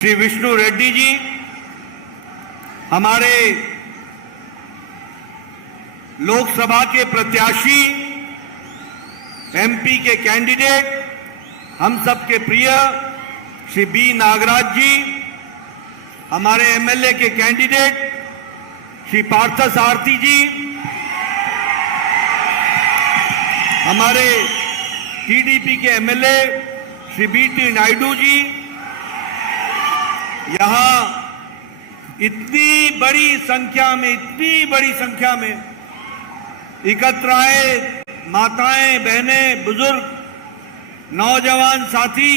श्री विष्णु रेड्डी जी हमारे लोकसभा के प्रत्याशी, एमपी के कैंडिडेट, हम सबके प्रिय श्री बी नागराज जी, हमारे एमएलए के कैंडिडेट श्री पार्थसारथी जी, हमारे टीडीपी के एमएलए श्री बीटी नायडू जी, यहां इतनी बड़ी संख्या में एकत्र आए माताएं, बहनें, बुजुर्ग, नौजवान साथी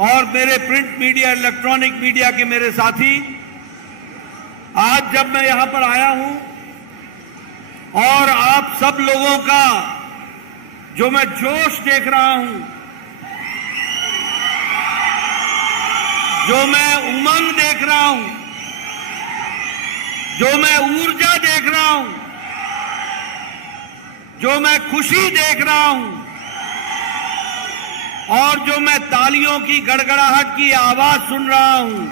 और मेरे प्रिंट मीडिया, इलेक्ट्रॉनिक मीडिया के मेरे साथी, आज जब मैं यहां पर आया हूं और आप सब लोगों का जो मैं जोश देख रहा हूं, जो मैं उमंग देख रहा हूं, जो मैं ऊर्जा देख रहा हूं, जो मैं खुशी देख रहा हूं और जो मैं तालियों की गड़गड़ाहट की आवाज सुन रहा हूं,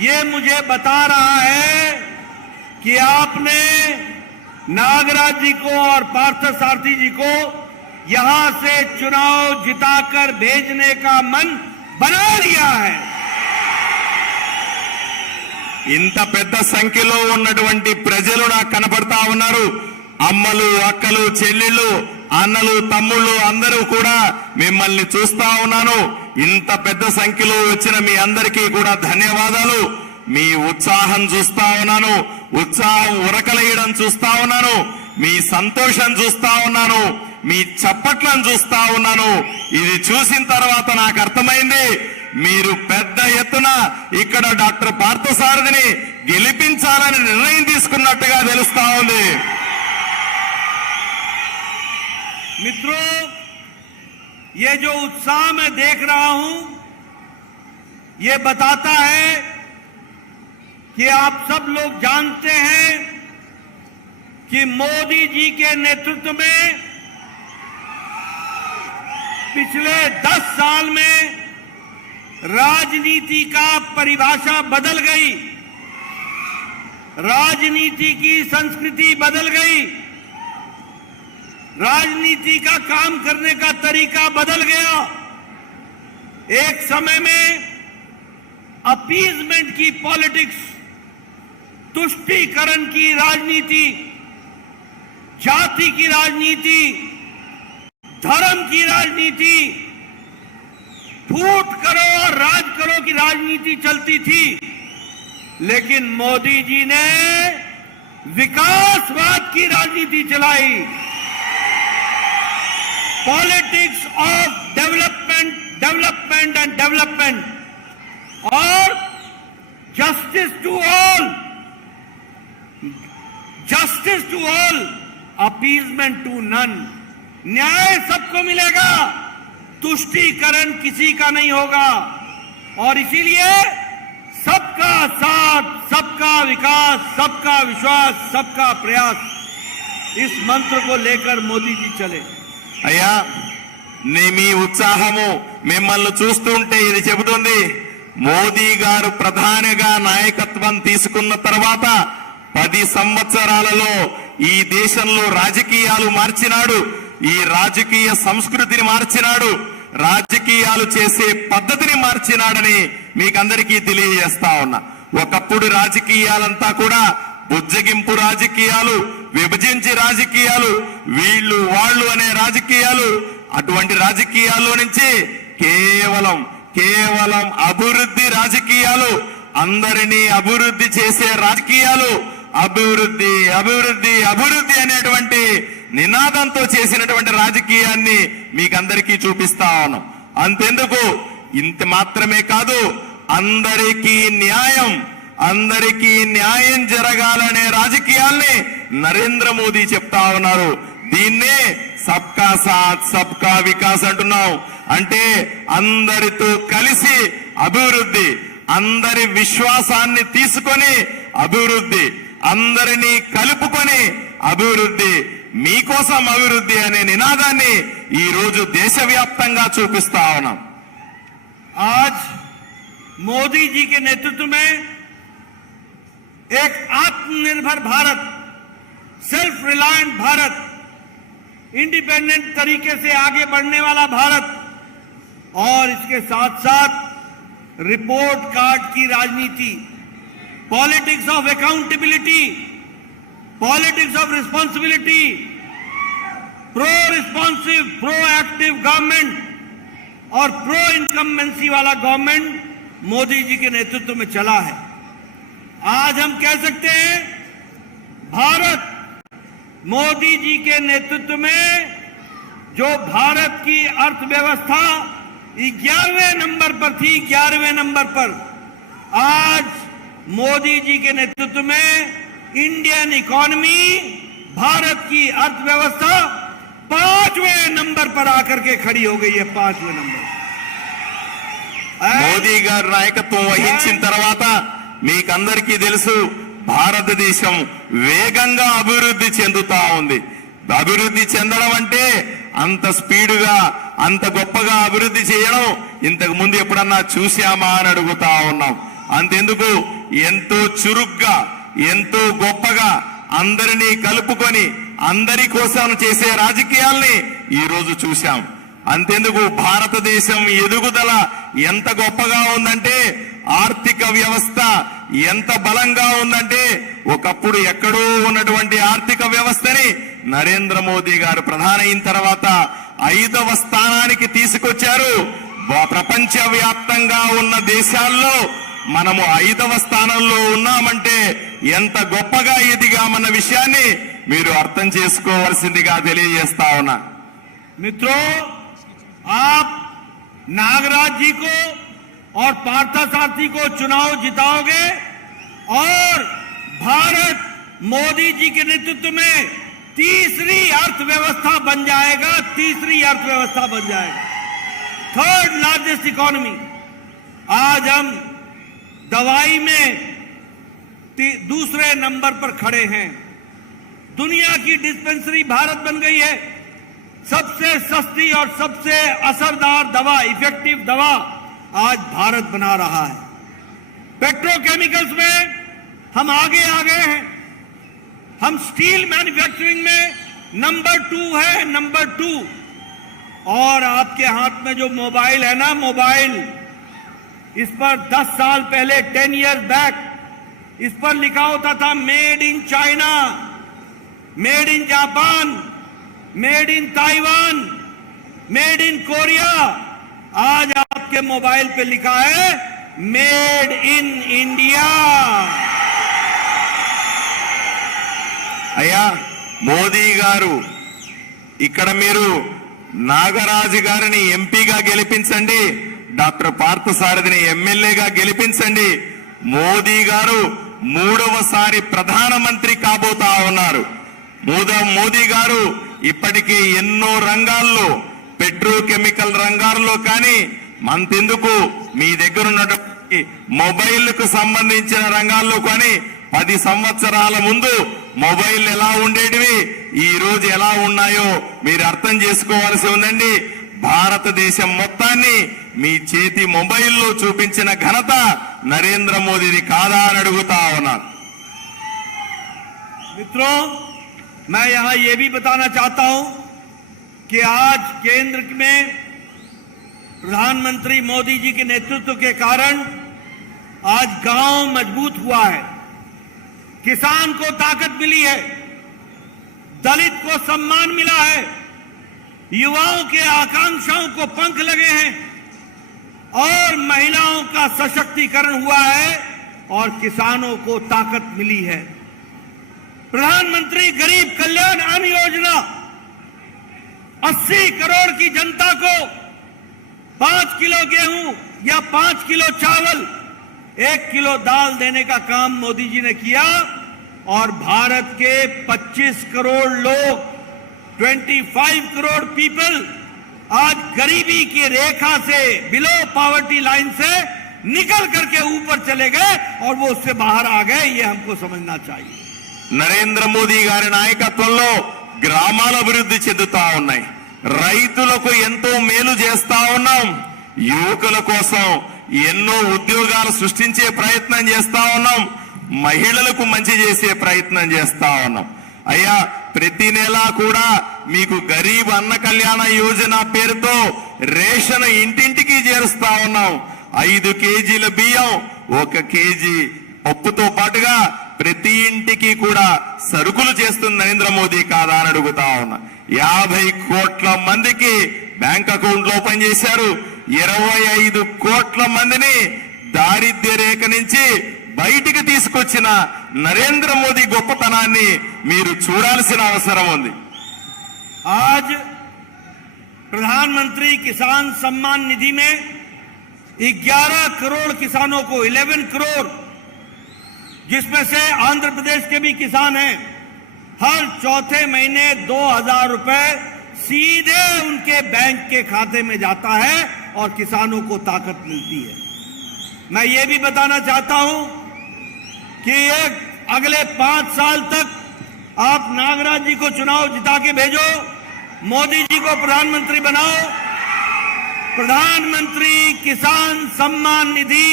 ये मुझे बता रहा है कि आपने नागराज जी को और पार्थसारथी जी को यहां से चुनाव जिताकर भेजने का मन बना लिया है। ఇంత పెద్ద సంఖ్యలో ఉన్నటువంటి ప్రజలు నాకు కనపడతా ఉన్నారు. అమ్మలు, అక్కలు, చెల్లెళ్ళు, అన్నలు, తమ్ముళ్ళు అందరూ కూడా మిమ్మల్ని చూస్తా ఉన్నాను. ఇంత పెద్ద సంఖ్యలో వచ్చిన మీ అందరికీ కూడా ధన్యవాదాలు. మీ ఉత్సాహం చూస్తా ఉన్నాను, ఉత్సాహం ఉరకలేయడం చూస్తా ఉన్నాను, మీ సంతోషం చూస్తా ఉన్నాను, మీ చప్పట్లను చూస్తా ఉన్నాను. ఇది చూసిన తర్వాత నాకు అర్థమైంది, మీరు పెద్ద ఎత్తున ఇక్కడ డాక్టర్ పార్థసారథిని గెలిపించాలని నిర్ణయం తీసుకున్నట్టుగా తెలుస్తా ఉంది. मित्रों, ये जो उत्साह मैं देख रहा हूं, ये बताता है कि आप सब लोग जानते हैं कि मोदी जी के नेतृत्व में पिछले 10 साल में राजनीति का परिभाषा बदल गई, राजनीति की संस्कृति बदल गई, राजनीति का काम करने का तरीका बदल गया। एक समय में अपीजमेंट की पॉलिटिक्स, तुष्टीकरण की राजनीति, जाति की राजनीति, धर्म की राजनीति, फूट करो और राज करो की राजनीति चलती थी। लेकिन मोदी जी ने विकासवाद की राजनीति चलाई। Politics of development and development और justice to all, appeasement to none. न्याय सबको मिलेगा, तुष्टीकरण किसी का नहीं होगा। और इसीलिए सबका साथ, सबका विकास, सबका विश्वास, सबका प्रयास, इस मंत्र को लेकर मोदी जी चले। అయ్యా, మీ ఉత్సాహము మిమ్మల్ని చూస్తుంటే ఇది చెబుతుంది, మోదీ గారు ప్రధానిగా నాయకత్వం తీసుకున్న తర్వాత 10 సంవత్సరాలలో ఈ దేశంలో రాజకీయాలు మార్చినాడు, ఈ రాజకీయ సంస్కృతిని మార్చినాడు, రాజకీయాలు చేసే పద్ధతిని మార్చినాడని మీకందరికీ తెలియజేస్తా ఉన్నా. ఒకప్పుడు రాజకీయాలంతా కూడా బుజ్జగింపు రాజకీయాలు, విభజించి రాజకీయాలు, వీళ్ళు వాళ్ళు అనే రాజకీయాలు, అటువంటి రాజకీయాల్లో నుంచి కేవలం అభివృద్ధి రాజకీయాలు, అందరినీ అభివృద్ధి చేసే రాజకీయాలు, అభివృద్ధి అభివృద్ధి అభివృద్ధి అనేటువంటి నినాదంతో చేసినటువంటి రాజకీయాన్ని మీకందరికీ చూపిస్తా ఉన్నాం. అంతెందుకు, ఇంత మాత్రమే కాదు, అందరికీ న్యాయం జరగాలనే రాజకీయాల్ని నరేంద్ర మోదీ చెప్తా ఉన్నారు. దీన్నే సబ్కా సాత్ సబ్కా వికాస్ అంటున్నాం. అంటే అందరితో కలిసి అభివృద్ధి, అందరి విశ్వాసాన్ని తీసుకొని అభివృద్ధి, అందరినీ కలుపుకొని అభివృద్ధి, మీకోసం అభివృద్ధి అనే నినాదాన్ని ఈ రోజు దేశవ్యాప్తంగా చూపిస్తా ఉన్నాం. आज मोदी जी के नेतृत्व में एक आत्मनिर्भर भारत, सेल्फ रिलायंट भारत, इंडिपेंडेंट तरीके से आगे बढ़ने वाला भारत और इसके साथ साथ रिपोर्ट कार्ड की राजनीति, politics of accountability, politics of responsibility, pro responsive, pro active government और प्रो इनकम्बेंसी वाला गवर्नमेंट मोदी जी के नेतृत्व में चला है। आज हम कह सकते हैं भारत मोदी जी के नेतृत्व में जो भारत की अर्थव्यवस्था 11वें नंबर पर थी, 11वें नंबर पर, आज मोदी जी के नेतृत्व में इंडियन इकोनॉमी, भारत की अर्थव्यवस्था 5वें नंबर पर आकर के खड़ी हो गई है। 5वें नंबर। మోదీ గారు నాయకత్వం వహించిన తర్వాత మీకందరికీ తెలుసు భారతదేశం వేగంగా అభివృద్ధి చెందుతా ఉంది. అభివృద్ధి చెందడం అంటే అంత స్పీడుగా, అంత గొప్పగా అభివృద్ధి చేయడం ఇంతకు ముందు ఎప్పుడన్నా చూశామా అని అడుగుతా ఉన్నాం. అంతెందుకు ఎంతో చురుగ్గా, ఎంతో గొప్పగా అందరినీ కలుపుకొని అందరి కోసం చేసే రాజకీయాల్ని ఈ రోజు చూశాం. అంతెందుకు భారతదేశం ఎదుగుదల ఎంత గొప్పగా ఉందంటే, ఆర్థిక వ్యవస్థ ఎంత బలంగా ఉందంటే, ఒకప్పుడు ఎక్కడో ఉన్నటువంటి ఆర్థిక వ్యవస్థని నరేంద్ర మోదీ గారు ప్రధాని అయిన తర్వాత 5వ స్థానానికి తీసుకొచ్చారు. ప్రపంచ వ్యాప్తంగా ఉన్న దేశాల్లో మనము 5వ స్థానంలో ఉన్నామంటే ఎంత గొప్పగా ఎదిగామన్న విషయాన్ని మీరు అర్థం చేసుకోవాల్సిందిగా తెలియజేస్తా ఉన్నా. मित्रों, आप नागराज जी को और पार्थसारथी को चुनाव जिताओगे और भारत मोदी जी के नेतृत्व में तीसरी अर्थव्यवस्था बन जाएगा, तीसरी अर्थव्यवस्था बन जाएगा, 3rd लार्जेस्ट इकोनॉमी। आज हम दवाई में दूसरे नंबर पर खड़े हैं। दुनिया की डिस्पेंसरी भारत बन गई है। सबसे सस्ती और सबसे असरदार दवा, इफेक्टिव दवा आज भारत बना रहा है। पेट्रोकेमिकल्स में हम आगे आ गए हैं। हम स्टील मैन्युफैक्चरिंग में नंबर 2 है, नंबर 2। और आपके हाथ में जो मोबाइल है ना, मोबाइल, इस पर 10 साल पहले, 10 इयर्स बैक, इस पर लिखा होता था made in China, made in Japan, made in Taiwan, made in Korea. आज आपके मोबाइल पे लिखा है मेड इन इंडिया। అయ్యా మోదీ గారు, ఇక్కడ మీరు నాగరాజు గారిని ఎంపీగా గెలిపించండి, డాక్టర్ పార్థసారథిని ఎమ్మెల్యేగా గెలిపించండి. మోదీ గారు 3వసారి ప్రధానమంత్రి కాబోతా ఉన్నారు. మోదీ గారు ఇప్పటికీ ఎన్నో రంగాల్లో, పెట్రోకెమికల్ రంగాల్లో కానీ, మంతెందుకు మీ దగ్గర ఉన్నటువంటి మొబైల్కు సంబంధించిన రంగాల్లో కానీ 10 సంవత్సరాల ముందు మొబైల్ ఎలా ఉండేటివి, ఈ రోజు ఎలా ఉన్నాయో మీరు అర్థం చేసుకోవాల్సి ఉందండి. భారతదేశం మొత్తాన్ని మీ చేతి మొబైల్లో చూపించిన ఘనత నరేంద్ర మోదీది కాదా అని అడుగుతా ఉన్నాను. मित्रों, मैं यहां यह भी बताना चाहता हूं कि आज केंद्र में प्रधानमंत्री मोदी जी के नेतृत्व के कारण आज गांव मजबूत हुआ है, किसान को ताकत मिली है, दलित को सम्मान मिला है, युवाओं के आकांक्षाओं को पंख लगे हैं और महिलाओं का सशक्तिकरण हुआ है और किसानों को ताकत मिली है। प्रधानमंत्री गरीब कल्याण अन्न योजना 80 करोड़ की जनता को 5 किलो गेहूं या 5 किलो चावल, 1 किलो दाल देने का काम मोदी जी ने किया और भारत के 25 करोड़ लोग, 25 करोड़ पीपल आज गरीबी की रेखा से, बिलो पॉवर्टी लाइन से निकल करके ऊपर चले गए और वो उससे बाहर आ गए। ये हमको समझना चाहिए। నరేంద్ర మోదీ గారి నాయకత్వంలో గ్రామాల అభివృద్ధి చెందుతా ఉన్నాయి, రైతులకు ఎంతో మేలు చేస్తా ఉన్నాం. యువకుల కోసం ఎన్నో ఉద్యోగాలు సృష్టించే ప్రయత్నం చేస్తా ఉన్నాం, మహిళలకు మంచి చేసే ప్రయత్నం చేస్తా ఉన్నాం. అయ్యా, ప్రతి నెల కూడా మీకు గరీబ్ అన్న కళ్యాణ యోజన పేరుతో రేషన్ ఇంటింటికి చేరుస్తా ఉన్నాం. 5 కేజీల బియ్యం, 1 కేజీ పప్పుతో పాటుగా ప్రతి ఇంటికి కూడా సరుకులు చేస్తున్న నరేంద్ర మోదీ కాదా అని అడుగుతా ఉన్నా. 50 కోట్ల మందికి బ్యాంక్ అకౌంట్లు ఓపెన్ చేశారు. 25 కోట్ల మందిని దారిద్ర్య రేఖ నుంచి బయటికి తీసుకొచ్చిన నరేంద్ర మోదీ గొప్పతనాన్ని మీరు చూడాల్సిన అవసరం ఉంది. आज प्रधानमंत्री किसान सम्मान निधि में 11 करोड़ किसानों को 11 करोड़, जिसमें से आंध्र प्रदेश के भी किसान हैं, हर चौथे महीने 2000 रुपए सीधे उनके बैंक के खाते में जाता है और किसानों को ताकत मिलती है। मैं ये भी बताना चाहता हूं कि ये अगले 5 साल तक आप नागराज जी को चुनाव जिता के भेजो, मोदी जी को प्रधानमंत्री बनाओ। प्रधानमंत्री किसान सम्मान निधि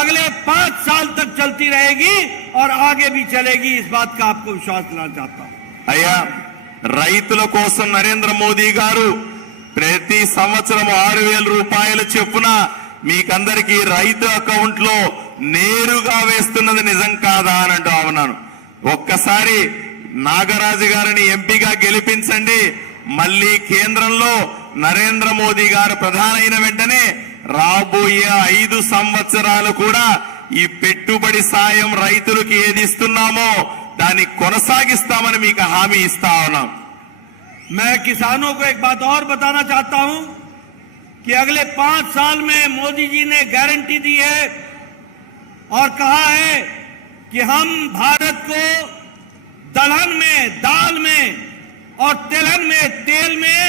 अगले 5 साल तक चलती रहेगी और आगे भी चलेगी, इस बात का आपको विश्वास दिलाना चाहता हूं। అయ్యా, రైతుల కోసం నరేంద్ర మోదీ గారు ప్రతి సంవత్సరం 6000 రూపాయల చొప్పున మీకందరికీ రైతు అకౌంట్ లో నేరుగా వేస్తున్నది నిజం కాదా అని అంటూ ఉన్నాను. ఒక్కసారి నాగరాజు గారిని ఎంపీగా గెలిపించండి, మళ్ళీ కేంద్రంలో నరేంద్ర మోదీ గారు ప్రధాని అయిన వెంటనే రాబోయే 5 సంవత్సరాలు కూడా ఈ పెట్టుబడి సాయం రైతులకు ఏది ఇస్తున్నామో దాన్ని కొనసాగిస్తామని మీకు హామీ ఇస్తా ఉన్నాం. मैं किसानों को एक बात और बताना चाहता हूं कि अगले 5 साल में मोदी जी ने गारंटी दी है और कहा है कि हम भारत को दलहन में, दाल में और तिलहन में, तेल में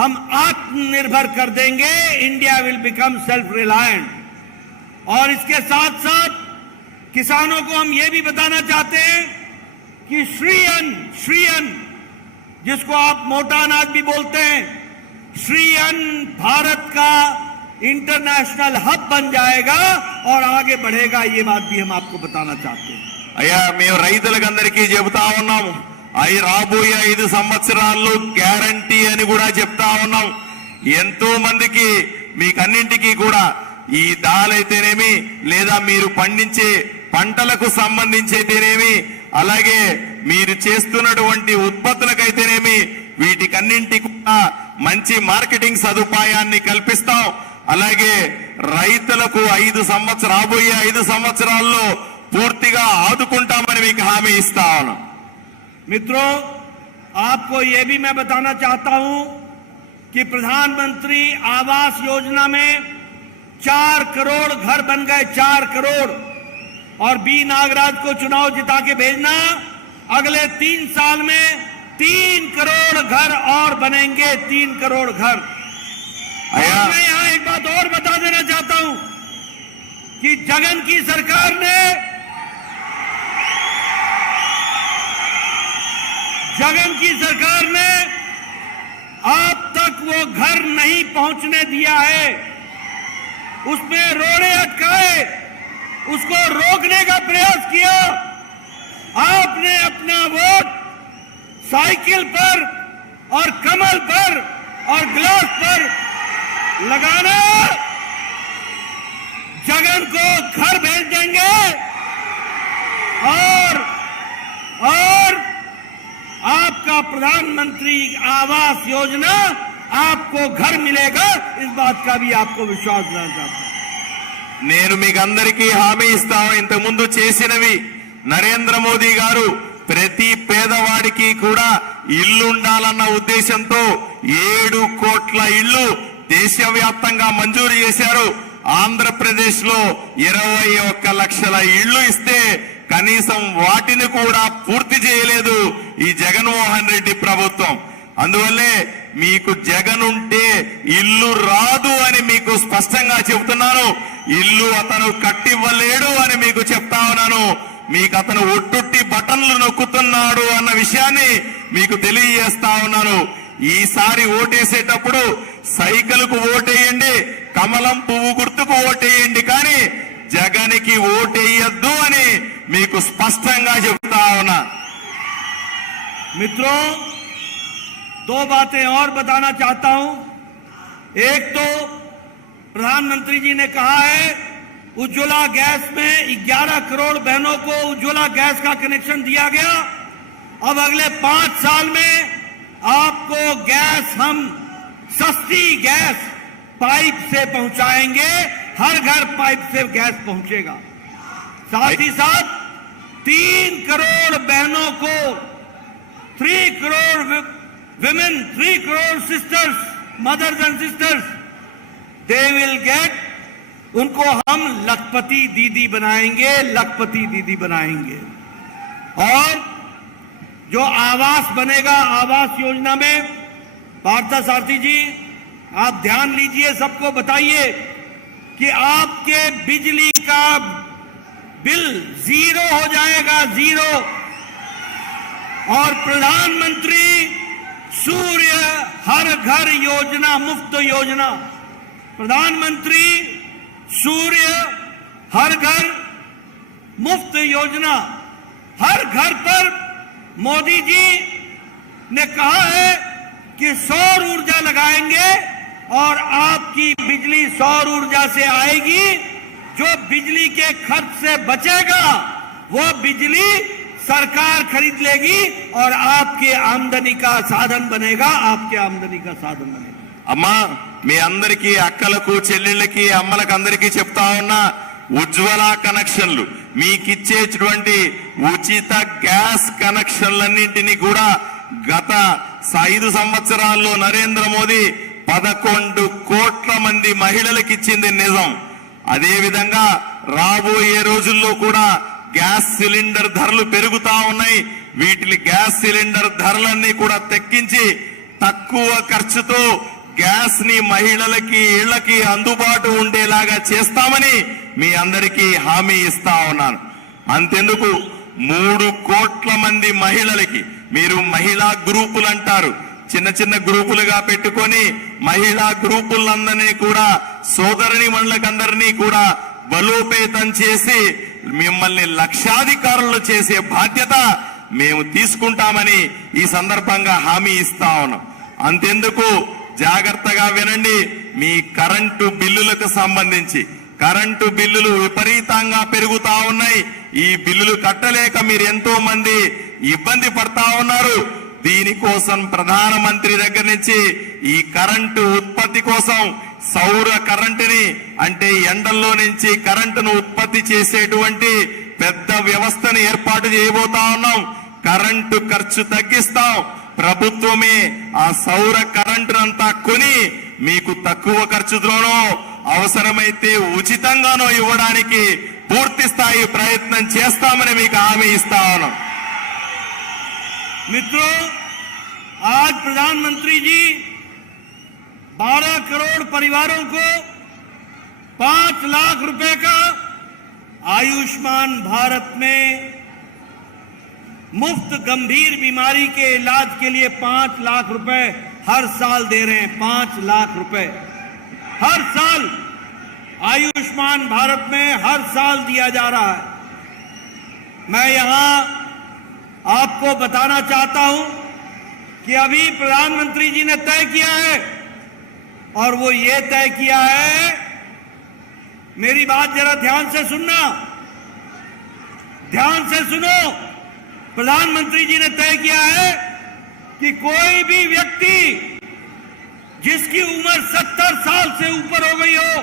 हम आत्मनिर्भर कर देंगे। India will become self reliant. और इसके साथ साथ किसानों को हम ये भी बताना चाहते हैं कि श्री अन्न, जिसको आप मोटा अनाज भी बोलते हैं, श्री अन्न भारत का इंटरनेशनल हब बन जाएगा और आगे बढ़ेगा। ये बात भी हम आपको बताना चाहते हैं। అయ్యా, మేము రైతులకందరికీ చెబుతా ఉన్నాము, అవి రాబోయే 5 సంవత్సరాల్లో గ్యారంటీ అని కూడా చెప్తా ఉన్నాం. ఎంతో మందికి మీకన్నింటికీ కూడా ఈ దాలైతేనేమి, లేదా మీరు పండించే పంటలకు సంబంధించైతేనేమి, అలాగే మీరు చేస్తున్నటువంటి ఉత్పత్తులకైతేనేమి, వీటికన్నింటికి కూడా మంచి మార్కెటింగ్ సదుపాయాన్ని కల్పిస్తాం. అలాగే రైతులకు రాబోయే 5 సంవత్సరాల్లో పూర్తిగా ఆదుకుంటామని మీకు హామీ ఇస్తాను. मित्रों, आपको यह भी मैं बताना चाहता हूं कि प्रधानमंत्री आवास योजना में 4 करोड़ घर बन गए, 4 करोड़। और बी नागराज को चुनाव जिता के भेजना, अगले 3 साल में 3 करोड़ घर और बनेंगे, 3 करोड़ घर। और मैं यहां एक बात और बता देना चाहता हूं कि जगन की सरकार ने अब तक वो घर नहीं पहुंचने दिया है, उसमें रोड़े अटकाए, उसको रोकने का प्रयास किया। आपने अपना वोट साइकिल पर और कमल पर और ग्लास पर लगाना, जगन को घर भेज देंगे और आपका प्रधानमंत्री आवास योजना, आपको घर मिलेगा, इस बात का भी आपको विश्वास दिलाना चाहता हूं। నేను మీకందరికీ హామీ ఇస్తాను. ఇంతకుముందు చేసినవి నరేంద్ర మోదీ గారు ప్రతి పేదవాడికి కూడా ఇల్లు ఉండాలన్న ఉద్దేశంతో 7 కోట్ల ఇళ్లు దేశవ్యాప్తంగా మంజూరు చేశారు. ఆంధ్రప్రదేశ్ లో 21 లక్షల ఇళ్లు ఇస్తే కనీసం వాటిని కూడా పూర్తి చేయలేదు ఈ జగన్మోహన్ రెడ్డి ప్రభుత్వం. అందువల్లే మీకు జగన్ ఉంటే ఇల్లు రాదు అని మీకు స్పష్టంగా చెబుతున్నాను. ఇల్లు అతను కట్టివ్వలేడు అని మీకు చెప్తా ఉన్నాను. మీకు అతను ఒట్టుట్టి బటన్లు నొక్కుతున్నాడు అన్న విషయాన్ని మీకు తెలియజేస్తా ఉన్నాను. ఈసారి ఓటేసేటప్పుడు సైకిల్ కు ఓటేయండి, కమలం పువ్వు గుర్తుకు ఓటేయండి, కానీ జగన్కి ఓటేయద్దు అని మీకు స్పష్టంగా చెప్తా ఉన్నా. मित्रों, दो बातें और बताना चाहता हूं. एक तो प्रधानमंत्री जी ने कहा है उज्ज्वला गैस में 11 करोड़ बहनों को उज्ज्वला गैस का कनेक्शन दिया गया. अब अगले 5 साल में आपको गैस हम सस्ती गैस पाइप से पहुंचाएंगे. हर घर पाइप से गैस पहुंचेगा. साथ ही साथ 3 करोड़ बहनों को 3 करोड़ women, 3 crore sisters, mothers and sisters, they will get, उनको हम लखपति दीदी बनाएंगे, लखपति दीदी बनाएंगे. और जो आवास बनेगा, आवास योजना में पार्थसारथी जी आप ध्यान लीजिए, सबको बताइए कि आपके बिजली का बिल 0 हो जाएगा, 0. और प्रधानमंत्री सूर्य हर घर योजना, मुफ्त योजना, प्रधानमंत्री सूर्य हर घर मुफ्त योजना, हर घर पर मोदी जी ने कहा है कि सौर ऊर्जा लगाएंगे और आपकी बिजली सौर ऊर्जा से आएगी. जो बिजली के खर्च से बचेगा वो बिजली सरकार खरीद लेगी और आपके आमदनी का साधन बनेगा, आपके आमदनी का साधन बनेगा. అమ్మా, మీ అందరికీ అక్కలకు చెల్లెళ్ళకి అమ్మలకు అందరికీ చెప్తా ఉన్నా, ఉజ్వల కనెక్షన్లు మీకిచ్చేటువంటి ఉచిత గ్యాస్ కనెక్షన్లన్నింటినీ కూడా గత 5 సంవత్సరాల్లో నరేంద్ర మోదీ 11 కోట్ల మంది మహిళలకు ఇచ్చింది నిజం. అదే విధంగా రాబోయే రోజుల్లో కూడా గ్యాస్ సిలిండర్ ధరలు పెరుగుతా ఉన్నాయి. వీటి గ్యాస్ సిలిండర్ ధరలన్నీ కూడా తగ్గించి తక్కువ ఖర్చుతో గ్యాస్ ని మహిళలకి ఇళ్లకి అందుబాటు ఉండేలాగా చేస్తామని మీ అందరికీ హామీ ఇస్తా ఉన్నాను. అంతెందుకు 3 కోట్ల మంది మహిళలకి, మీరు మహిళా గ్రూపులు అంటారు, చిన్న చిన్న గ్రూపులుగా పెట్టుకొని మహిళా గ్రూపులందరినీ కూడా సోదరుని మండలకందరినీ కూడా బలోపేతం చేసి మిమ్మల్ని లక్షాధికారులు చేసే బాధ్యత మేము తీసుకుంటామని ఈ సందర్భంగా హామీ ఇస్తా ఉన్నాం. అంతెందుకు జాగ్రత్తగా వినండి, మీ కరెంటు బిల్లులకు సంబంధించి కరెంటు బిల్లులు విపరీతంగా పెరుగుతా ఉన్నాయి. ఈ బిల్లులు కట్టలేక మీరు ఎంతో మంది ఇబ్బంది పడతా ఉన్నారు. దీనికోసం ప్రధానమంత్రి దగ్గర నుంచి ఈ కరెంటు ఉత్పత్తి కోసం సౌర కరెంటుని, అంటే ఎండల్లో నుంచి కరెంటును ఉత్పత్తి చేసేటువంటి పెద్ద వ్యవస్థను ఏర్పాటు చేయబోతా ఉన్నాం. కరెంటు ఖర్చు తగ్గిస్తాం. ప్రభుత్వమే ఆ సౌర కరెంటునంతా కొని మీకు తక్కువ ఖర్చుతోనో అవసరమైతే ఉచితంగానో ఇవ్వడానికి పూర్తి స్థాయి ప్రయత్నం చేస్తామని మీకు హామీ ఇస్తా ఉన్నాం. मित्रों, आज प्रधानमंत्री जी 12 करोड़ परिवारों को 5 लाख रुपए का आयुष्मान भारत में मुफ्त गंभीर बीमारी के इलाज के लिए 5 लाख रुपए हर साल दे रहे हैं. 5 लाख रुपए हर साल आयुष्मान भारत में हर साल दिया जा रहा है. मैं यहां आपको बताना चाहता हूं कि अभी प्रधानमंत्री जी ने तय किया है, और वो ये तय किया है, मेरी बात जरा ध्यान से सुनना, ध्यान से सुनो. प्रधानमंत्री जी ने तय किया है कि कोई भी व्यक्ति जिसकी उम्र 70 साल से ऊपर हो गई हो,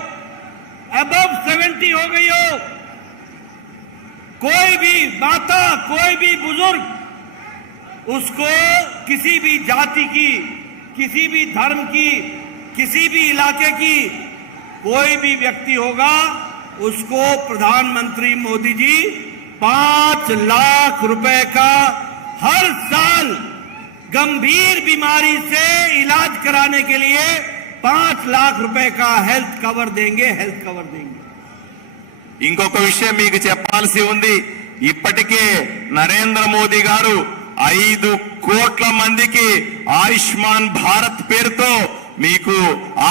अबव 70 हो गई हो, कोई भी माता, कोई भी बुजुर्ग, उसको किसी भी जाति की, किसी भी धर्म की, किसी भी इलाके की कोई भी व्यक्ति होगा, उसको प्रधानमंत्री मोदी जी 5 लाख रुपए का हर साल गंभीर बीमारी से इलाज कराने के लिए 5 लाख रुपए का हेल्थ कवर देंगे, हेल्थ कवर देंगे. ఇంకొక విషయం మీకు చెప్పాల్సి ఉంది. ఇప్పటికే నరేంద్ర మోదీ గారు 5 కోట్ల మందికి ఆయుష్మాన్ భారత్ పేరుతో మీకు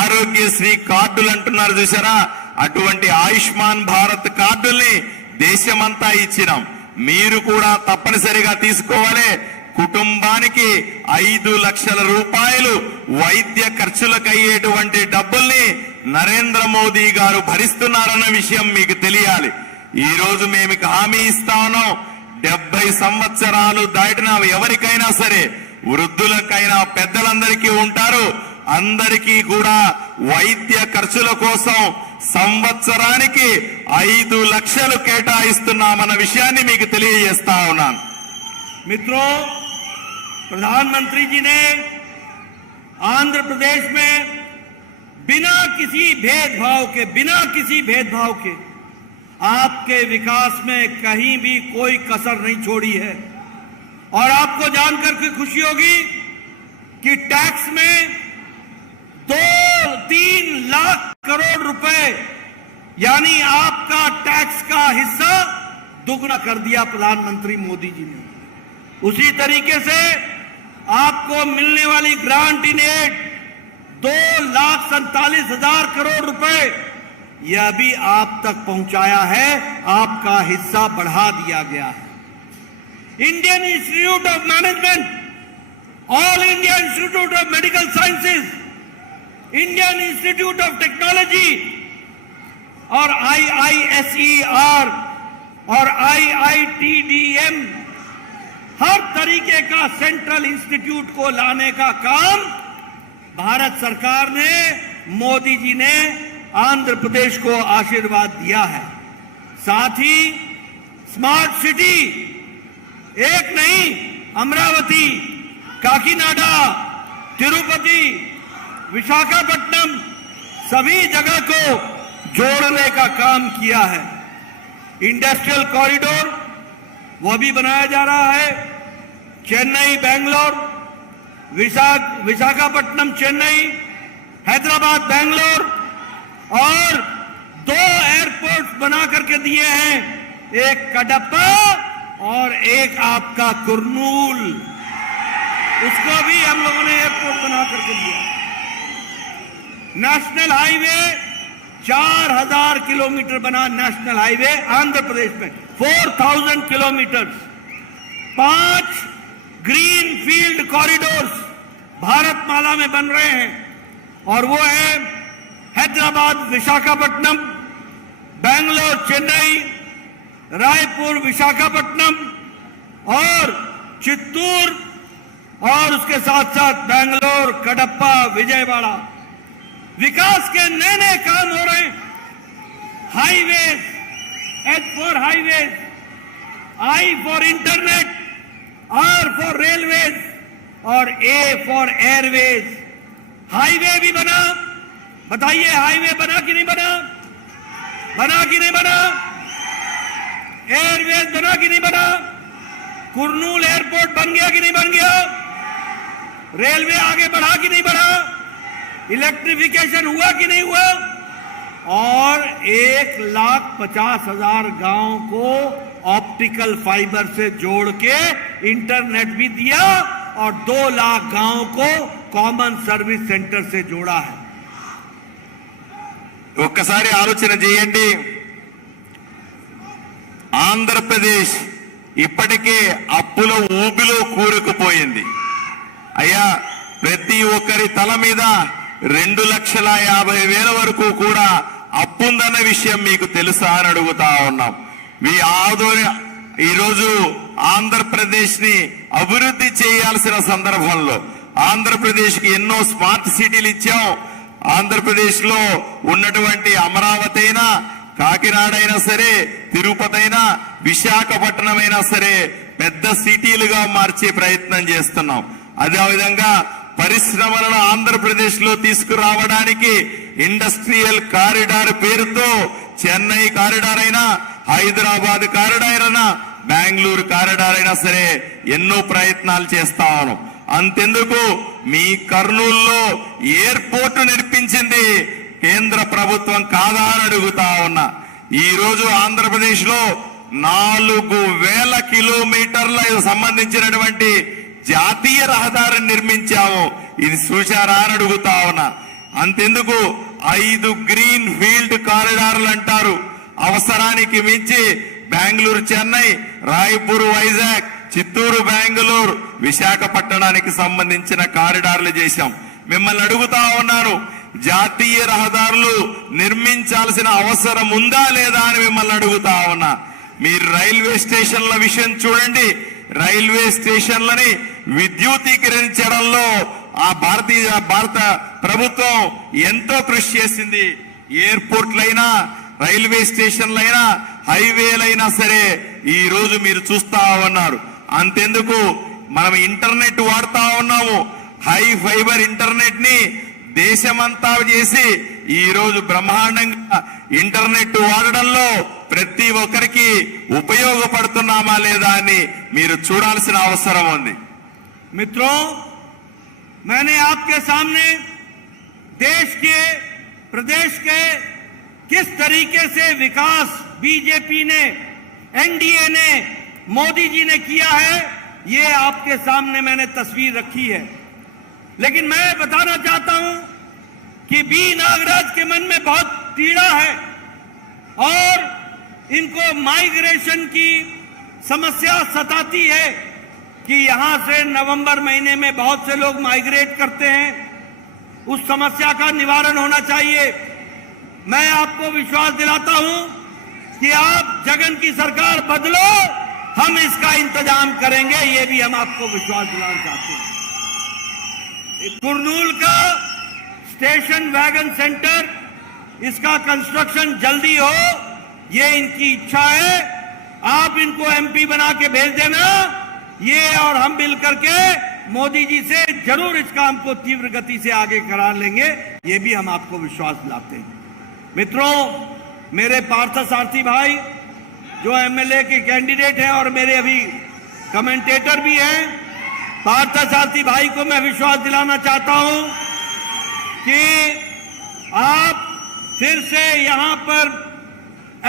ఆరోగ్యశ్రీ కార్డులు అంటున్నారు చూసారా, అటువంటి ఆయుష్మాన్ భారత్ కార్డుల్ని దేశమంతా ఇచ్చినాం. మీరు కూడా తప్పనిసరిగా తీసుకోవాలి. కుటుంబానికి 5 లక్షల రూపాయలు వైద్య ఖర్చులకు అయ్యేటువంటి డబ్బుల్ని నరేంద్ర మోదీ గారు భరిస్తున్నారన్న విషయం మీకు తెలియాలి. ఈ రోజు మేము హామీ ఇస్తా ఉన్నాం. 70 సంవత్సరాలు దాటిన ఎవరికైనా సరే, వృద్ధులకైనా పెద్దలందరికీ ఉంటారు, అందరికీ కూడా వైద్య ఖర్చుల కోసం సంవత్సరానికి 5 లక్షలు కేటాయిస్తున్నామన్న విషయాన్ని మీకు తెలియజేస్తా ఉన్నాను. मित्रों, प्रधानमंत्री जी ने आंध्र प्रदेश में बिना किसी भेदभाव के आपके विकास में कहीं भी कोई कसर नहीं छोड़ी है। और आपको जानकर के खुशी होगी कि टैक्स में 2-3 लाख करोड़ रुपए यानी आपका टैक्स का हिस्सा दुगना कर दिया प्रधानमंत्री मोदी जी ने। उसी तरीके से आपको मिलने वाली ग्रांट इन एड 2,47,000 करोड़ रुपए यह भी आप तक पहुंचाया है, आपका हिस्सा बढ़ा दिया गया है। Indian institute of management, all India institute of medical sciences, Indian institute of technology और IISER और IITDM, हर तरीके का सेंट्रल इंस्टीट्यूट को लाने का काम भारत सरकार ने, मोदी जी ने आंध्र प्रदेश को आशीर्वाद दिया है। साथ ही स्मार्ट सिटी, एक नहीं, अमरावती, काकीनाडा, तिरुपति, विशाखापट्टनम, सभी जगह को जोड़ने का काम किया है। इंडस्ट्रियल कॉरिडोर वो भी बनाया जा रहा है। चेन्नई बेंगलोर, विशाखापट्टनम चेन्नई, हैदराबाद बेंगलोर, और 2 एयरपोर्ट्स बना करके दिए हैं, एक कडप्पा और एक आपका कुर्नूल, उसको भी हम लोगों ने एयरपोर्ट बना करके दिया। नेशनल हाईवे 4000 किलोमीटर बना, नेशनल हाईवे आंध्र प्रदेश में 4000 किलोमीटर। 5 ग्रीन फील्ड कॉरिडोर्स भारतमाला में बन रहे हैं, और वो है हैदराबाद विशाखापट्टनम, बेंगलोर चेन्नई, रायपुर विशाखापट्टनम और चित्तूर, और उसके साथ साथ बेंगलोर, कडप्पा, विजयवाड़ा। विकास के नए नए काम हो रहे हैं। Highways, H for highways, I for internet, R for railways और A for एयरवेज। हाईवे भी बना, बताइए हाईवे बना कि नहीं बना? बना कि नहीं बना? एयरवेज बना कि नहीं बना? कुर्नूल एयरपोर्ट बन गया कि नहीं बन गया? रेलवे आगे बढ़ा कि नहीं बढ़ा? इलेक्ट्रिफिकेशन हुआ कि नहीं हुआ? और 1,50,000 गांव को ऑप्टिकल फाइबर से जोड़ के इंटरनेट भी दिया, और 2 लाख गांव को कॉमन सर्विस सेंटर से जोड़ा है। ఒక్కసారి ఆలోచన చేయండి. ఆంధ్రప్రదేశ్ ఇప్పటికే అప్పుల ఊబిలో కూరుకుపోయింది. అయ్యా, ప్రతి ఒక్కరి తల మీద 2,50,000 వరకు కూడా అప్పుందన్న విషయం మీకు తెలుసా అని అడుగుతా ఉన్నాం. మీ ఈరోజు ఆంధ్రప్రదేశ్ ని అభివృద్ధి చేయాల్సిన సందర్భంలో ఆంధ్రప్రదేశ్ కి ఎన్నో స్మార్ట్ సిటీలు ఇచ్చాం. ఆంధ్రప్రదేశ్ లో ఉన్నటువంటి అమరావతి అయినా, కాకినాడ అయినా సరే, తిరుపతి అయినా, విశాఖపట్నం అయినా సరే పెద్ద సిటీలుగా మార్చే ప్రయత్నం చేస్తున్నాం. అదేవిధంగా పరిశ్రమలను ఆంధ్రప్రదేశ్ లో తీసుకురావడానికి ఇండస్ట్రియల్ కారిడార్ పేరుతో చెన్నై కారిడార్ అయినా, హైదరాబాద్ కారిడార్ అయినా, బెంగళూరు కారిడార్ అయినా సరే ఎన్నో ప్రయత్నాలు చేస్తా ఉన్నాం. అంతెందుకు, మీ కర్నూలులో ఎయిర్పోర్ట్ నిర్మించింది కేంద్ర ప్రభుత్వం కాదా అని అడుగుతా ఉన్నా. ఈ రోజు ఆంధ్రప్రదేశ్ లో 4,000 కిలోమీటర్ల సంబంధించినటువంటి జాతీయ రహదారిని నిర్మించాము. ఇది చూశారా అని అడుగుతా ఉన్నా. అంతెందుకు 5 గ్రీన్ ఫీల్డ్ కారిడార్లు అంటారు. అవసరానికి మించి బెంగళూరు చెన్నై, రాయపూర్ వైజాగ్, చిత్తూరు బెంగళూరు, విశాఖపట్నానికి సంబంధించిన కారిడార్లు చేశాం. మిమ్మల్ని అడుగుతా ఉన్నాను, జాతీయ రహదారులు నిర్మించాల్సిన అవసరం ఉందా లేదా అని మిమ్మల్ని అడుగుతా ఉన్నా. మీరు రైల్వే స్టేషన్ల విషయం చూడండి. రైల్వే స్టేషన్లని విద్యుతీకరించడంలో భారత ప్రభుత్వం ఎంతో కృషి చేసింది. ఎయిర్పోర్ట్లైనా, రైల్వే స్టేషన్లైనా, హైవేలైనా సరే ఈ రోజు మీరు చూస్తా ఉన్నారు. అంతెందుకు మనం ఇంటర్నెట్ వాడుతా ఉన్నాము. హై ఫైబర్ ఇంటర్నెట్ ని దేశమంతా చేసి ఈ రోజు బ్రహ్మాండంగా ఇంటర్నెట్ వాడడంలో ప్రతి ఒక్కరికి ఉపయోగపడుతున్నామా లేదా అని మీరు చూడాల్సిన అవసరం ఉంది. मित्रों, मैंने आपके सामने देश के, प्रदेश के किस तरीके से विकास बीजेपी ने, एनडीए ने, मोदी जी ने किया है, ये आपके सामने मैंने तस्वीर रखी है. लेकिन मैं बताना चाहता हूं कि बी नागराज के मन में बहुत पीड़ा है और इनको माइग्रेशन की समस्या सताती है कि यहां से नवंबर महीने में बहुत से लोग माइग्रेट करते हैं. उस समस्या का निवारण होना चाहिए. मैं आपको विश्वास दिलाता हूं कि आप जगन की सरकार बदलो, हम इसका इंतजाम करेंगे. ये भी हम आपको विश्वास दिलाना चाहते हैं. कुरनूल का स्टेशन वैगन सेंटर, इसका कंस्ट्रक्शन जल्दी हो, ये इनकी इच्छा है. आप इनको एमपी बना के भेज देना. ये और हम मिल करके मोदी जी से जरूर इस काम को तीव्र गति से आगे करा लेंगे. ये भी हम आपको विश्वास दिलाते हैं. मित्रों, मेरे पार्थ सारथी भाई जो एमएलए के कैंडिडेट हैं और मेरे अभी कमेंटेटर भी हैं, पार्थ सारथी भाई को मैं विश्वास दिलाना चाहता हूं कि आप फिर से यहां पर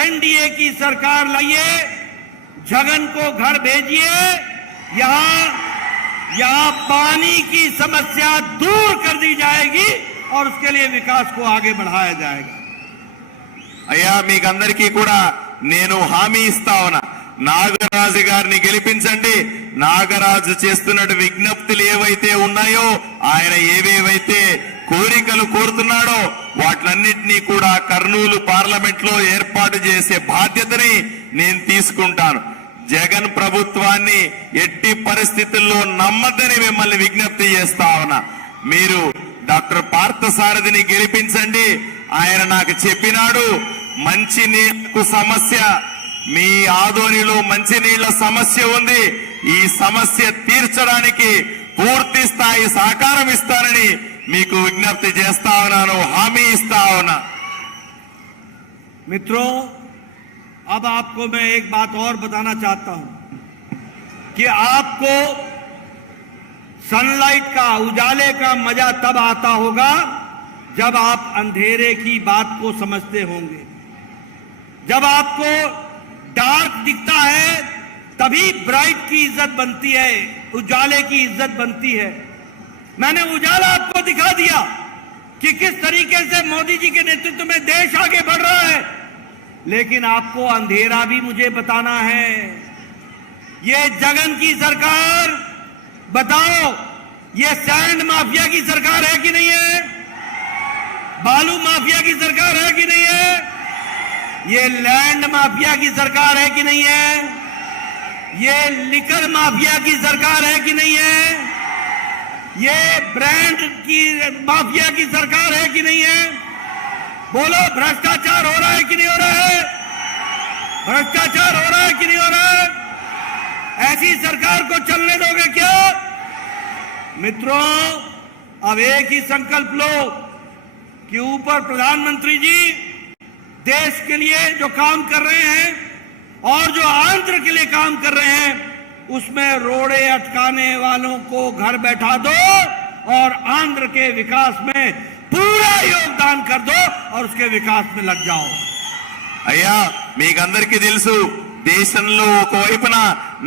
एनडीए की सरकार लाइए, जगन को घर भेजिए. यहां पानी की समस्या दूर कर दी जाएगी और उसके लिए विकास को आगे बढ़ाया जाएगा. అయ్యా, మీకందరికీ కూడా నేను హామీ ఇస్తా ఉన్నా. నాగరాజు గారిని గెలిపించండి. నాగరాజు చేస్తున్న విజ్ఞప్తులు ఏవైతే ఉన్నాయో, ఆయన ఏవేవైతే కోరికలు కోరుతున్నాడో వాటిలన్నింటినీ కూడా కర్నూలు పార్లమెంట్ లో ఏర్పాటు చేసే బాధ్యతని నేను తీసుకుంటాను. జగన్ ప్రభుత్వాన్ని ఎట్టి పరిస్థితుల్లో నమ్మద్దని మిమ్మల్ని విజ్ఞప్తి చేస్తా ఉన్నా. మీరు డాక్టర్ పార్థ సారథిని గెలిపించండి. ఆయన నాకు చెప్పినాడు, మంచినీళ్లకు సమస్య, మీ ఆదోనిలో మంచినీళ్ల సమస్య ఉంది, ఈ సమస్య తీర్చడానికి పూర్తి స్థాయి సహకారం ఇస్తానని మీకు విజ్ఞప్తి చేస్తా ఉన్నాను, హామీ ఇస్తా ఉన్నా. मित्रों, अब आपको मैं एक बात और बताना चाहता हूं कि आपको सनलाइट का, उजाले का मजा तब आता होगा जब आप अंधेरे की बात को समझते होंगे. जब आपको डार्क दिखता है तभी ब्राइट की इज्जत बनती है, उजाले की इज्जत बनती है. मैंने उजाला आपको दिखा दिया कि किस तरीके से मोदी जी के नेतृत्व में देश आगे बढ़ रहा है. लेकिन आपको अंधेरा भी मुझे बताना है. ये जगन की सरकार, बताओ, ये सैंड माफिया की सरकार है कि नहीं है? बालू माफिया की सरकार है कि नहीं है? ये लैंड माफिया की सरकार है कि नहीं है? ये लिकर माफिया की सरकार है कि नहीं है? ये ब्रांड की माफिया की सरकार है कि नहीं है? बोलो, भ्रष्टाचार हो रहा है कि नहीं हो रहा है? भ्रष्टाचार हो रहा है कि नहीं हो रहा है? ऐसी सरकार को चलने दोगे क्या? मित्रों, अब एक ही संकल्प लो कि ऊपर प्रधानमंत्री जी देश के लिए जो काम कर रहे हैं और जो आंध्र के लिए काम कर रहे हैं, उसमें रोड़े अटकाने वालों को घर बैठा दो और आंध्र के विकास में पूरा योगदान कर दो और उसके विकास में लग जाओ. అయ్యా, మీకందరికీ తెలుసు, దేశంలో ఒకవైపున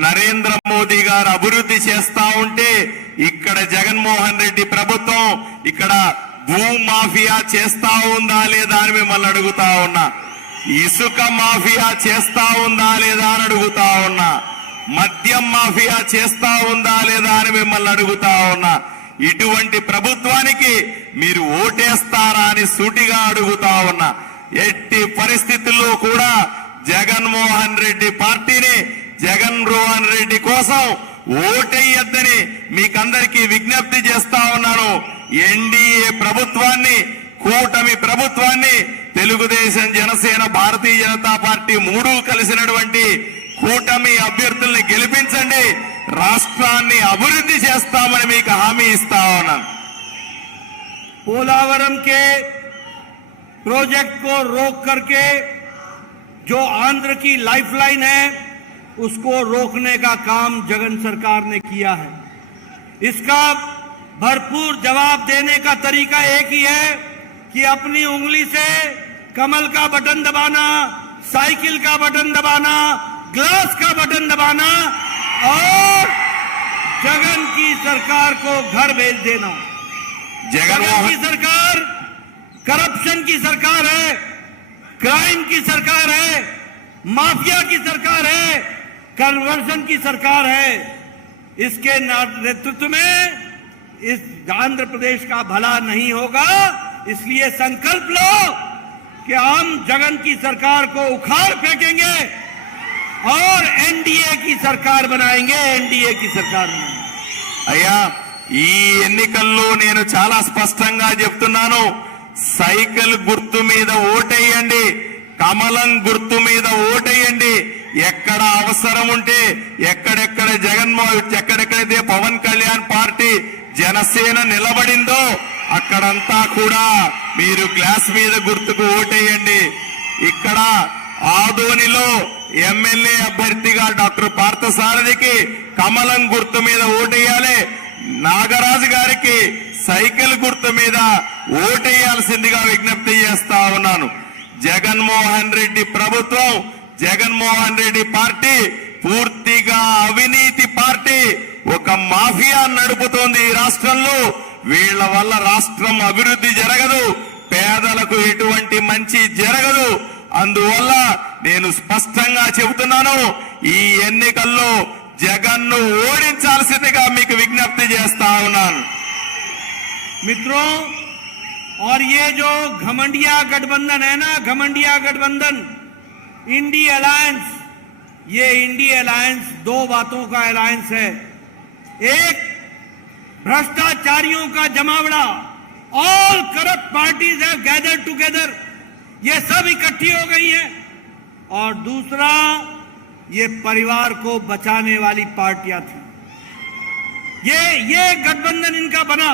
నరేంద్ర మోదీ గారు అభివృద్ధి చేస్తా ఉంటే ఇక్కడ జగన్మోహన్ రెడ్డి ప్రభుత్వం ఇక్కడ భూ మాఫియా చేస్తా ఉందా లేదా అని మిమ్మల్ని అడుగుతా ఉన్నా. ఇసుక మాఫియా చేస్తా ఉందా లేదా అని అడుగుతా ఉన్నా. మద్యం మాఫియా చేస్తా ఉందా లేదా అని మిమ్మల్ని అడుగుతా ఉన్నా. ఇటువంటి ప్రభుత్వానికి మీరు ఓటేస్తారా అని సూటిగా అడుగుతా ఉన్నా. ఎట్టి పరిస్థితుల్లో కూడా జగన్మోహన్ రెడ్డి పార్టీని, జగన్మోహన్ రెడ్డి కోసం ఓటెయ్యొద్దని మీకందరికీ విజ్ఞప్తి చేస్తా ఉన్నాను. ఎన్డీఏ ప్రభుత్వాన్ని, కూటమి ప్రభుత్వాన్ని, తెలుగుదేశం, జనసేన, భారతీయ జనతా పార్టీ మూడు కలిసినటువంటి కూటమి అభ్యర్థుల్ని గెలిపించండి. రాష్ట్రాన్ని అభివృద్ధి చేస్తామని మీకు హామీ ఇస్తా ఉన్నాను. पोलावरम के प्रोजेक्ट को रोक करके जो आंध्र की लाइफलाइन है उसको रोकने का काम जगन सरकार ने किया है. इसका भरपूर जवाब देने का तरीका एक ही है कि अपनी उंगली से कमल का बटन दबाना, साइकिल का बटन दबाना, ग्लास का बटन दबाना और जगन की सरकार को घर भेज देना. जगन की सरकार करप्शन की सरकार है, क्राइम की सरकार है, माफिया की सरकार है, कन्वर्जन की सरकार है. इसके नेतृत्व में इस आंध्र प्रदेश का भला नहीं होगा. इसलिए संकल्प लो कि हम जगन की सरकार को उखाड़ फेंकेंगे और एनडीए की सरकार बनाएंगे. एनडीए की सरकार बनाएंगे. అయ్యా, ఈ ఎన్నికల్లో నేను చాలా స్పష్టంగా చెప్తున్నాను. సైకిల్ గుర్తు మీద ఓటేయండి, కమలం గుర్తు మీద ఓటేయండి. ఎక్కడ అవసరం ఉంటే ఎక్కడెక్కడైతే పవన్ కళ్యాణ్ పార్టీ, జనసేన నిలబడిందో అక్కడంతా కూడా మీరు గ్లాస్ మీద గుర్తుకు ఓటేయండి. ఇక్కడ ఆదోనిలో ఎమ్మెల్యే అభ్యర్థిగా డాక్టర్ పార్థసారథికి కమలం గుర్తు మీద ఓటేయాలి. నాగరాజు గారికి సైకిల్ గుర్తు మీద ఓటేయాల్సిందిగా విజ్ఞప్తి చేస్తా ఉన్నాను. జగన్మోహన్ రెడ్డి ప్రభుత్వం, జగన్మోహన్ రెడ్డి పార్టీ పూర్తిగా అవినీతి పార్టీ. ఒక మాఫియా నడుపుతోంది ఈ రాష్ట్రంలో. వీళ్ల వల్ల రాష్ట్రం అభివృద్ధి జరగదు, పేదలకు ఎటువంటి మంచి జరగదు. అందువల్ల నేను స్పష్టంగా చెబుతున్నాను, ఈ ఎన్నికల్లో జగన్ను ఓడించాల్సిందిగా మీకు విజ్ఞప్తి చేస్తా ఉన్నాను. मित्रों, और ये जो घमंडिया गठबंधन है ना, घमंडिया गठबंधन, इंडी अलायंस, ये इंडी अलायंस दो बातों का अलायंस है. एक, भ्रष्टाचारियों का जमावड़ा, all corrupt parties have gathered together, ये सब इकट्ठी हो गई हैं. और दूसरा, ये परिवार को बचाने वाली पार्टियां थी. ये गठबंधन इनका बना.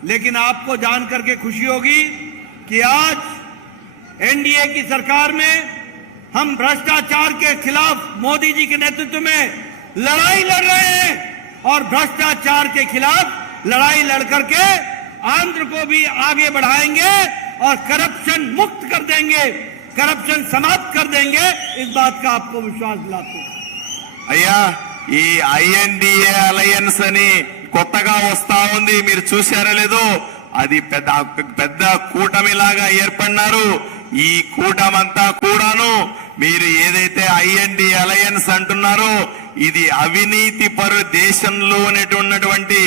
लेकिन आपको जानकर के खुशी होगी कि आज एनडीए की सरकार में हम भ्रष्टाचार के खिलाफ मोदी जी के नेतृत्व में लड़ाई लड़ रहे हैं और भ्रष्टाचार के खिलाफ लड़ाई लड़ करके आंध्र को भी आगे बढ़ाएंगे और करप्शन मुक्त कर देंगे, करप्शन समाप्त कर देंगे. इस बात का आपको विश्वास दिलाते हैं. అయ్యా, ఈ ఐఎన్డిఏ అలయన్స్ అని కొత్తగా వస్తా ఉంది, మీరు చూశారో లేదో. అది పెద్ద కూటమిలాగా ఏర్పడినారు. ఈ కూటమంతా కూడాను మీరు ఏదైతే ఐఎన్డి అలయన్స్ అంటున్నారో ఇది అవినీతి పరు, దేశంలో ఉన్నటువంటి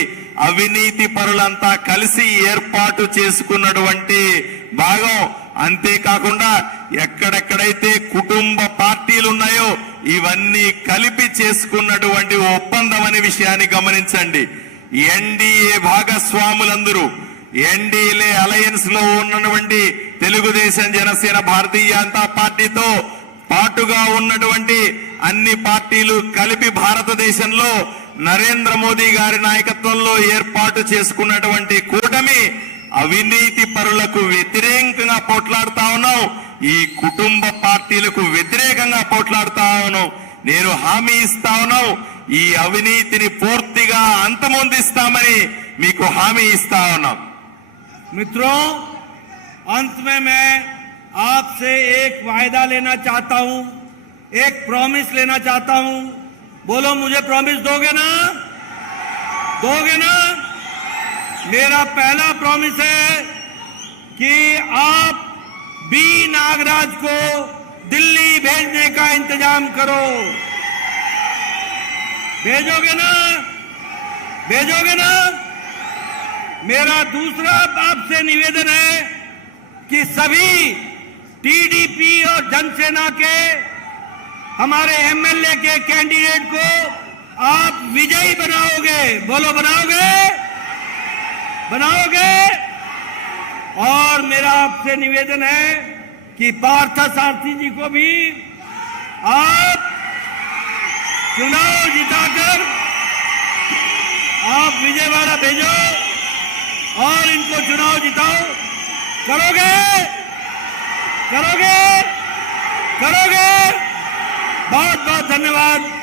అవినీతి పరులంతా కలిసి ఏర్పాటు చేసుకున్నటువంటి భాగం. అంతేకాకుండా ఎక్కడెక్కడైతే కుటుంబ పార్టీలు ఉన్నాయో ఇవన్నీ కలిపి చేసుకున్నటువంటి ఒప్పందం అనే విషయాన్ని గమనించండి. ఎన్డీఏ భాగస్వాములందరూ, ఎన్డీఏ అలయన్స్ లో ఉన్నటువంటి తెలుగుదేశం, జనసేన, భారతీయ జనతా పార్టీతో పాటుగా ఉన్నటువంటి అన్ని పార్టీలు కలిపి భారతదేశంలో నరేంద్ర మోదీ గారి నాయకత్వంలో ఏర్పాటు చేసుకున్నటువంటి కూటమి అవినీతి పరులకు వ్యతిరేకంగా పోట్లాడుతా ఉన్నాం. ఈ కుటుంబ పార్టీలకు వ్యతిరేకంగా పోట్లాడుతా ఉన్నాం. నేను హామీ ఇస్తా ఉన్నాం, ఈ అవినీతిని పూర్తిగా అంతమొందిస్తామని మీకు హామీ ఇస్తా ఉన్నాం. मित्रों, अंत में मैं आपसे एक वायदा लेना चाहता हूं, एक प्रॉमिस लेना चाहता हूं. बोलो, मुझे प्रॉमिस दोगे ना? दोगे ना? मेरा पहला प्रॉमिस है कि आप बी नागराज को दिल्ली भेजने का इंतजाम करो। भेजोगे ना? भेजोगे ना? मेरा दूसरा आपसे निवेदन है कि सभी टीडीपी और जनसेना के हमारे एमएलए के कैंडिडेट को आप विजयी बनाओगे। बोलो, बनाओगे? बनाओगे? और मेरा आपसे निवेदन है कि पार्थ सारथी जी को भी आप चुनाव जिताकर आप विजयवाड़ा भेजो और इनको चुनाव जिताओ। करोगे? करोगे? करोगे? बहुत बहुत धन्यवाद।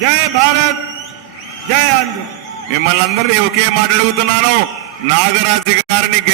जय भारत, जय आंध्र। మిమ్మల్ని అందరినీ ఒకే మాట అడుగుతున్నాను. నాగరాజు గారిని